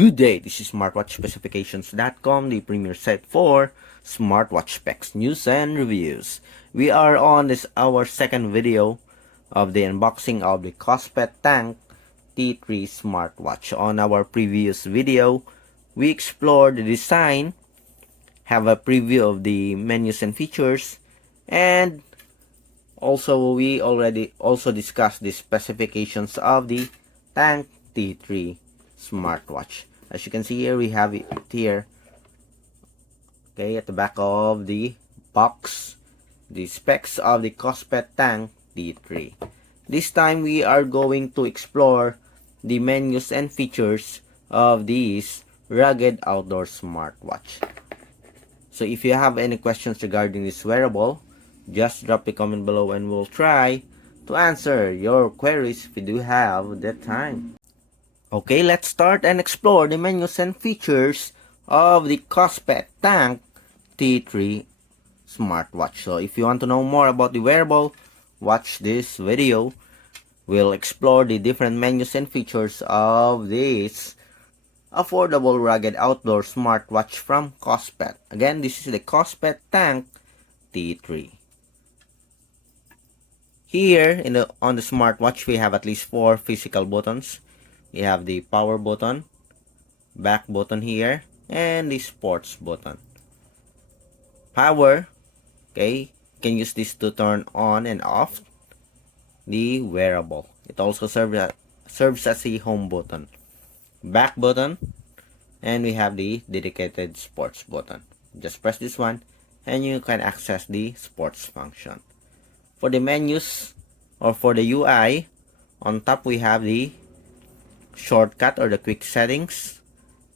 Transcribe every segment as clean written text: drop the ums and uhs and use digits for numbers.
Good day, this is smartwatchspecifications.com, the premier site for smartwatch specs, news, and reviews. We are on this our second video of the unboxing of the KOSPET Tank T3 smartwatch. On our previous video, we explored the design, have a preview of the menus and features, and also we already discussed the specifications of the Tank T3 smartwatch. As you can see here, we have it here, okay, at the back of the box, the specs of the KOSPET Tank T3. This time we are going to explore the menus and features of this rugged outdoor smartwatch. So if you have any questions regarding this wearable, just drop a comment below and we'll try to answer your queries if you do have the time. Okay, let's start and explore the menus and features of the KOSPET Tank T3 smartwatch. So if you want to know more about the wearable, watch this video. We'll explore the different menus and features of this affordable rugged outdoor smartwatch from KOSPET. Again, this is the KOSPET Tank T3. Here on the smartwatch, we have at least 4 physical buttons. We have the power button, back button here, and the sports button. Power, okay, you can use this to turn on and off the wearable. It also serves as a home button. Back button, and we have the dedicated sports button. Just press this one and you can access the sports function. For the menus or for the UI, on top we have the shortcut or the quick settings.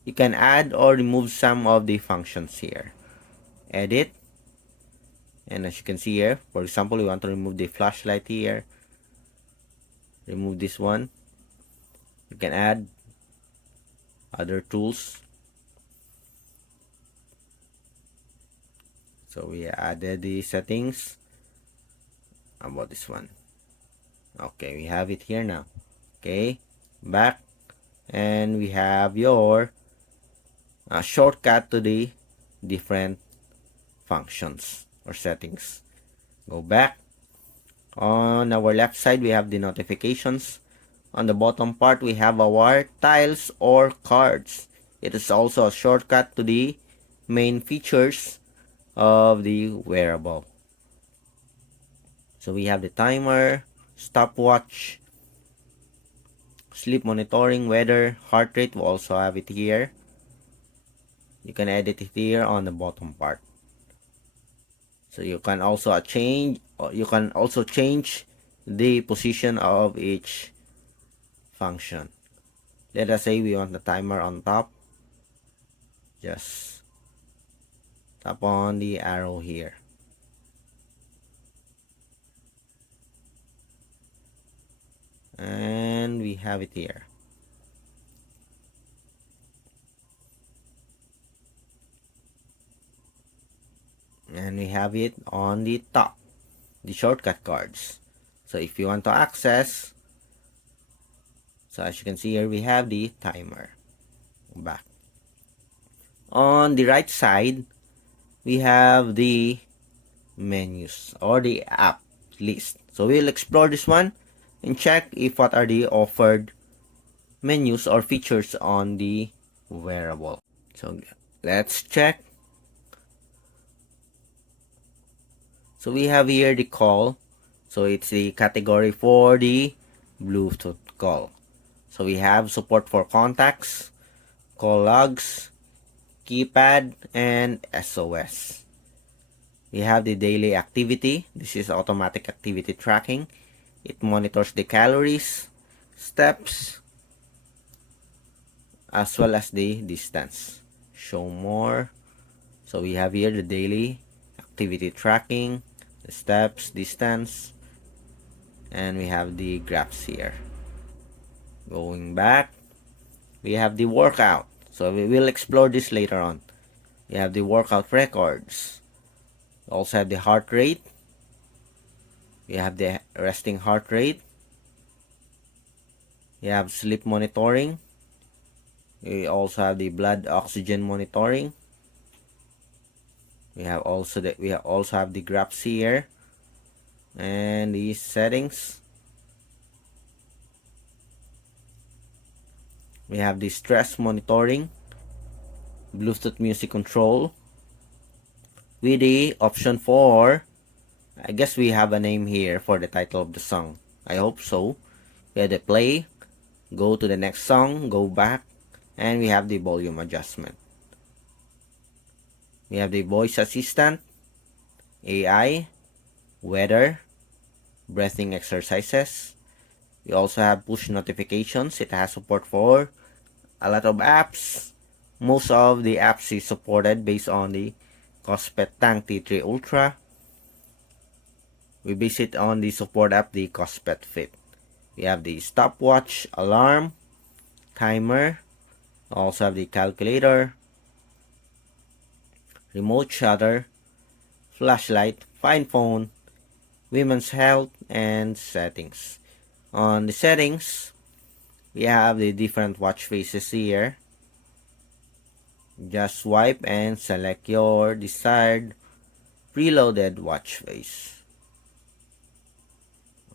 You can add or remove some of the functions here. Edit, and as you can see here, for example, we want to remove the flashlight here, remove this one. You can add other tools. So we added the settings. How about this one? Okay, we have it here now. Okay, back, and we have your shortcut to the different functions or settings. Go back. On our left side, we have the notifications. On the bottom part, we have our tiles or cards. It is also a shortcut to the main features of the wearable. So we have the timer, stopwatch, sleep monitoring, weather, heart rate. We also have it here. You can edit it here on the bottom part. So you can also change the position of each function. Let us say we want the timer on top. Just tap on the arrow here. And we have it here. And we have it on the top, the shortcut cards. So if you want to access, so as you can see here, we have the timer. Back. On the right side, we have the menus or the app list. So we'll explore this one and check if what are the offered menus or features on the wearable. So let's check. So we have here the call. So it's the category for the Bluetooth call. So we have support for contacts, call logs, keypad, and SOS. We have the daily activity. This is automatic activity tracking. It monitors the calories, steps, as well as the distance. Show more. So we have here the daily activity tracking, the steps, distance, and we have the graphs here. Going back, we have the workout. So we will explore this later on. We have the workout records. We also have the heart rate. We have the resting heart rate. We have sleep monitoring. We also have the blood oxygen monitoring. We also have the graphs here and the settings. We have the stress monitoring, Bluetooth music control, with the option for, I guess we have a name here for the title of the song. I hope so. We have the play, go to the next song, go back, and we have the volume adjustment. We have the voice assistant, AI, weather, breathing exercises. We also have push notifications. It has support for a lot of apps. Most of the apps is supported based on the KOSPET Tank T3 Ultra. We base it on the support app, the KOSPET Fit. We have the stopwatch, alarm, timer. Also have the calculator, remote shutter, flashlight, find phone, women's health, and settings. On the settings, we have the different watch faces here. Just swipe and select your desired preloaded watch face.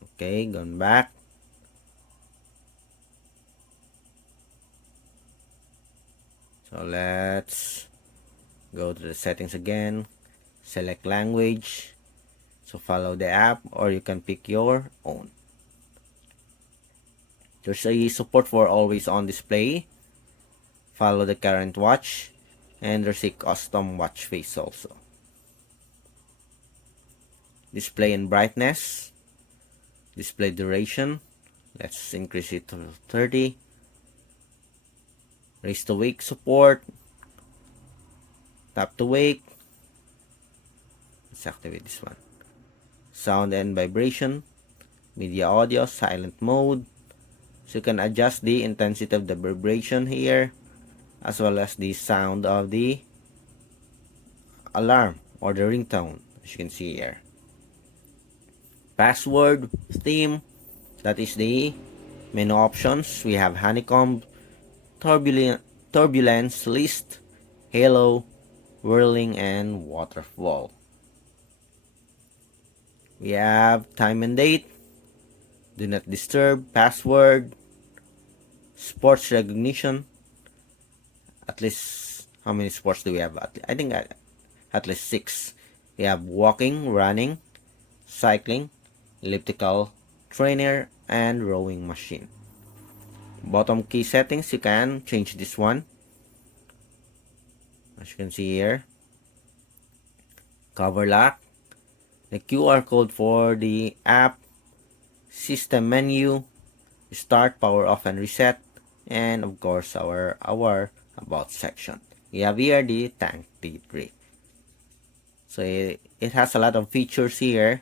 Okay, going back. So let's go to the settings again. Select language. So follow the app or you can pick your own. There's a support for always on display. Follow the current watch. And there's a custom watch face also. Display and brightness. Display duration. Let's increase it to 30. Raise to wake support. Tap to wake. Let's activate this one. Sound and vibration. Media audio. Silent mode. So you can adjust the intensity of the vibration here, as well as the sound of the alarm or the ringtone, as you can see here. Password, theme, that is the menu options. We have honeycomb, turbulence, list, halo, whirling, and waterfall. We have time and date, do not disturb, password, sports recognition. At least, how many sports do we have? I think at least 6. We have walking, running, cycling, elliptical, trainer, and rowing machine. Bottom key settings, you can change this one. As you can see here. Cover lock. The QR code for the app. System menu. Start, power off, and reset. And of course, our about section. We have here the Tank T3. So it has a lot of features here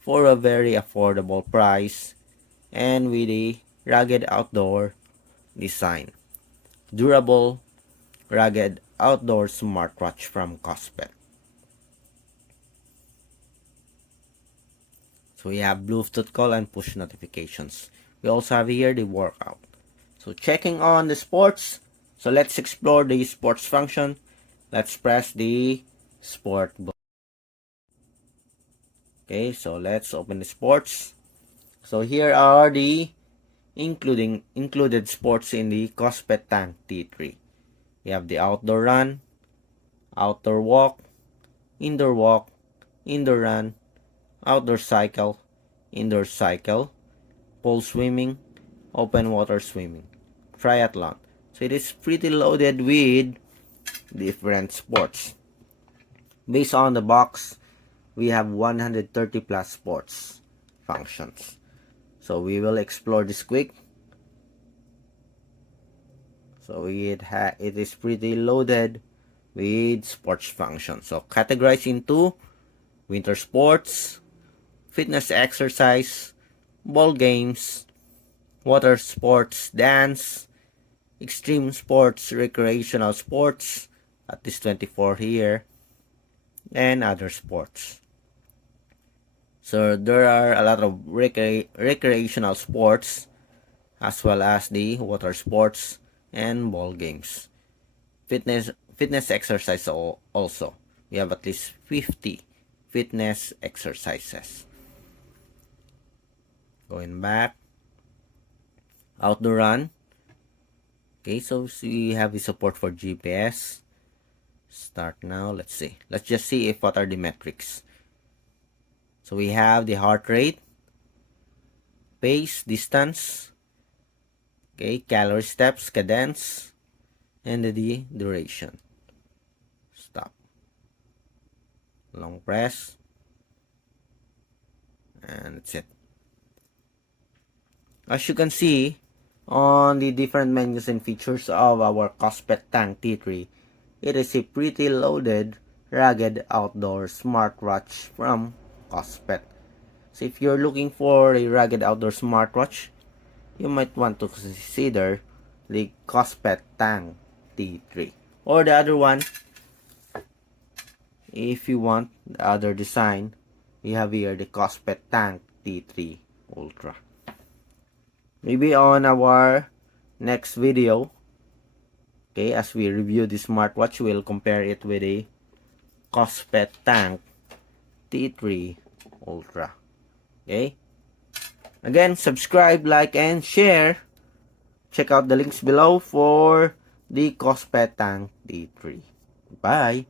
for a very affordable price and with a rugged outdoor design. Durable, rugged outdoor smartwatch from KOSPET. So we have Bluetooth call and push notifications. We also have here the workout. So checking on the sports. So let's explore the sports function. Let's press the sport button. Okay, so let's open the sports. So here are the included sports in the KOSPET Tank T3. We have the outdoor run, outdoor walk, indoor run, outdoor cycle, pole swimming, open water swimming, triathlon. So it is pretty loaded with different sports. Based on the box, we have 130 plus sports functions. So we will explore this quick. So it is pretty loaded with sports functions. So categorized into winter sports, fitness exercise, ball games, water sports, dance, extreme sports, recreational sports, at least 24 here, and other sports. So there are a lot of recreational sports as well as the water sports and ball games. Fitness exercise also. We have at least 50 fitness exercises. Going back, outdoor run. Okay, so we have the support for GPS. Start now. Let's see. Let's just see if what are the metrics. So we have the heart rate, pace, distance, okay, calorie steps, cadence, and the duration. Stop. Long press. And that's it. As you can see on the different menus and features of our KOSPET Tank T3, it is a pretty loaded, rugged outdoor smartwatch from KOSPET. So if you're looking for a rugged outdoor smartwatch, you might want to consider the KOSPET Tank T3. Or the other one, if you want the other design, we have here the KOSPET Tank T3 Ultra. Maybe on our next video, okay, as we review the smartwatch, we'll compare it with a KOSPET Tank T3 Ultra. Okay? Again, subscribe, like, and share. Check out the links below for the KOSPET Tank T3. Bye!